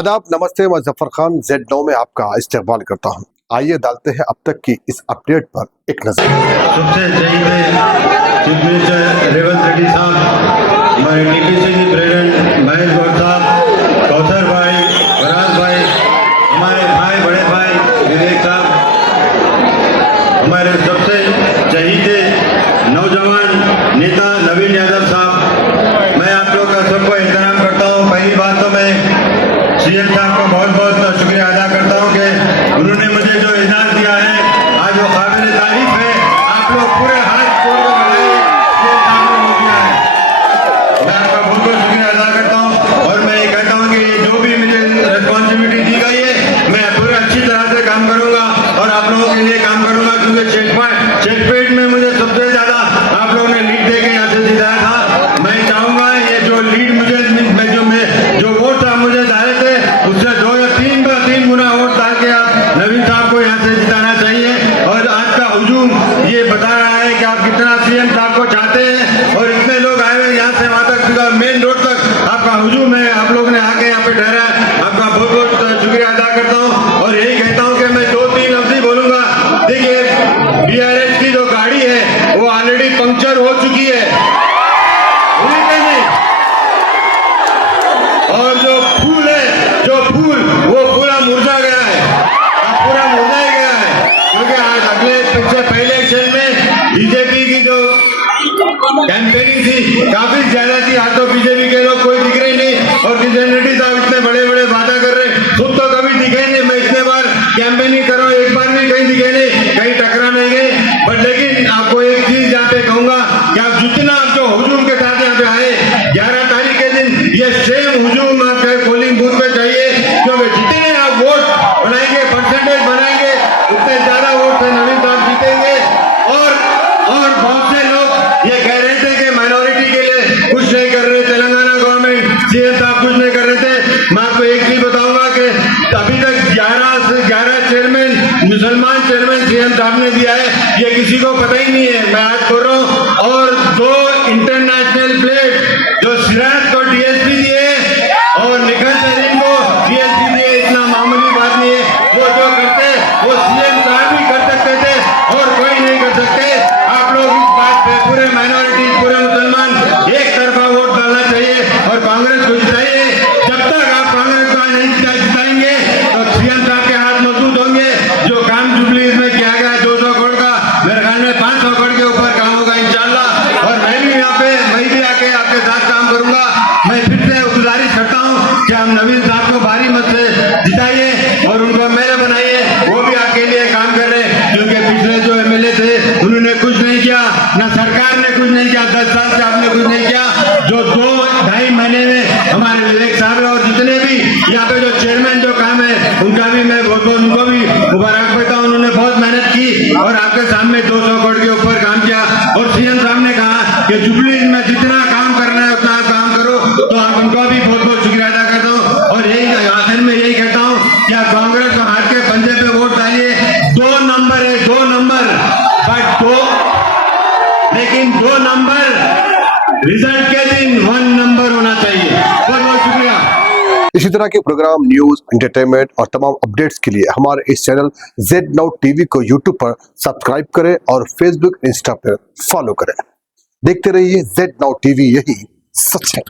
आदाब, नमस्ते। मैं जफर खान Z9 में आपका इस्तेमाल करता हूं। आइए डालते हैं अब तक की इस अपडेट पर एक नजर। सबसे जय चीफ मिनिस्टर रेवंत रेड्डी साहब, हमारे टीपीसीसी प्रेसिडेंट महेश गौर साहब, कौसर भाई, फराज भाई, हमारे भाई बड़े भाई विवेक साहब, हमारे सबसे शहीद नौजवान नेता नवीन यादव साहब, मैं आप लोग का सबको एहतराम करता हूँ। पहली बात तो मैं सीएम साहब का बहुत बहुत शुक्रिया अदा करता हूँ कि उन्होंने मुझे जो इनाम दिया है आज वो काबिल तारीफ है। आप लोग पूरे हाथ जोड़ कर बनाए, ये काम हो गया है। मैं आपका बहुत बहुत शुक्रिया अदा करता हूँ और मैं ये कहता हूँ कि जो भी मुझे रिस्पॉन्सिबिलिटी दी गई है मैं पूरे अच्छी तरह से काम करूँगा और आप लोगों के लिए काम करूँगा, क्योंकि चेकपेट में मुझे सबसे ज़्यादा आप लोगों ने लीड दे के यहाँ से जिताया था। मैं चाहूँगा ये जो लीड मुझे जो वोट आप मुझे डाले थे उससे 2 या 3 गुना वोट डाल के आप नवीन साहब को यहाँ से जिताना चाहिए। और आज का हुजूम ये बता रहा है कि आप कितना सीएम साहब को चाहते हैं और इतने लोग आए हुए यहाँ से वहाँ तक मेन रोड तक आपका हुजूम है, आप लोग ने आके यहाँ पे ठहरा है। आपका बहुत बहुत शुक्रिया अदा करता हूँ और यही कहता हूँ कि मैं 2-3 लफ्ज़ ही बोलूँगा। देखिए, BRS की जो गाड़ी है वो ऑलरेडी पंक्चर हो चुकी है, और जो फूल वो पूरा मुरझा गया है, पूरा मुरझा गया है, क्योंकि आज पिछले पहले इलेक्शन में बीजेपी की जो कैंपेनिंग थी काफी ज्यादा थी। आज तो बीजेपी के लोग कोई दिख रहे नहीं और किशन रेड्डी साहब इतने बड़े बड़े वादा कर रहे, खुद तो कभी दिखे नहीं। मैं इतने बार कैंपेनिंग कर रहा हूँ, एक बार भी कहीं दिखे नहीं, कहीं टकरा नहीं गए। बट लेकिन आपको एक चीज यहाँ पे कहूंगा कि आप जितना आप जो हुजूम के साथ यहाँ पे आए 11 तारीख के दिन, ये सेम हुजूम आपके पोलिंग बूथ पे चाहिए, क्योंकि जितने आप वोट बनाएंगे, परसेंटेज बनाएंगे, उतने ज्यादा वोट से नवीन साहब जीतेंगे। और बहुत से लोग ये कह रहे थे कि माइनॉरिटी के लिए कुछ नहीं कर रहे, तेलंगाना गवर्नमेंट सीएम साहब कुछ नहीं कर रहे थे। मैं आपको एक चीज बताऊंगा कि अभी तक 11 से 11 चेयरमैन, मुसलमान चेयरमैन सीएम साहब ने दिया है, ये किसी को पता ही नहीं है। मैं आज बोल रहा हूँ, और 2 इंटरनेशनल प्लेट जो सिराज को डीएसपी दिए और निखिल सरीन को डीएसपी दिए, इतना मामूली बात नहीं है। वो जो करते वो सीएम साहब भी कर सकते थे और कोई नहीं कर सकते। आप लोग इस बात पे पूरे माइनॉरिटी, पूरे मुसलमान एक तरफा वोट डालना चाहिए और कांग्रेस को जिताइए। जब तक आप कांग्रेस को नहीं जिताएंगे तो सीएम साहब के हाथ मजबूत होंगे। जो काम जुबली में किया गया 200 करोड़ का, मेरे ख्याल में 500 करोड़ के ऊपर काम होगा इंशाल्लाह। और मैं भी आके आपके साथ काम करूंगा। मैं फिर से गुजारिश करता हूँ कि हम नवीन साहब को भारी मत से जिताइए और उनको एमएलए बनाइए। वो भी आपके लिए काम कर रहे हैं, क्योंकि पिछले जो एमएलए थे उन्होंने कुछ नहीं किया, ना सरकार ने कुछ नहीं किया, 10 साल से आपने कुछ नहीं किया। जो 2-2.5 महीने में हमारे विवेक साहब और जितने भी यहाँ पे जो चेयरमैन जो काम है उनका भी मैं उनको भी मुबारक देता हूँ। उन्होंने बहुत मेहनत की और आपके सामने 200 करोड़ के ऊपर काम किया। और सीएम साहब ने कहा कि जुबली में जितना काम करना है उतना काम करो, तो आप उनको भी बहुत बहुत शुक्रिया अदा करता हूँ। और यही आखिर में यही कहता हूँ कि आप कांग्रेस को हाथ के पंजे पे वोट डालिए। 2 नंबर है, 2 नंबर, बट लेकिन 2 नंबर रिजल्ट के दिन 1 नंबर होना चाहिए। बहुत बहुत शुक्रिया। इसी तरह के प्रोग्राम, न्यूज, एंटरटेनमेंट और तमाम अपडेट्स के लिए हमारे इस चैनल Z9 TV को YouTube पर सब्सक्राइब करें और Facebook, इंस्टा पर फॉलो करें। देखते रहिए Z9 TV, यही सच है।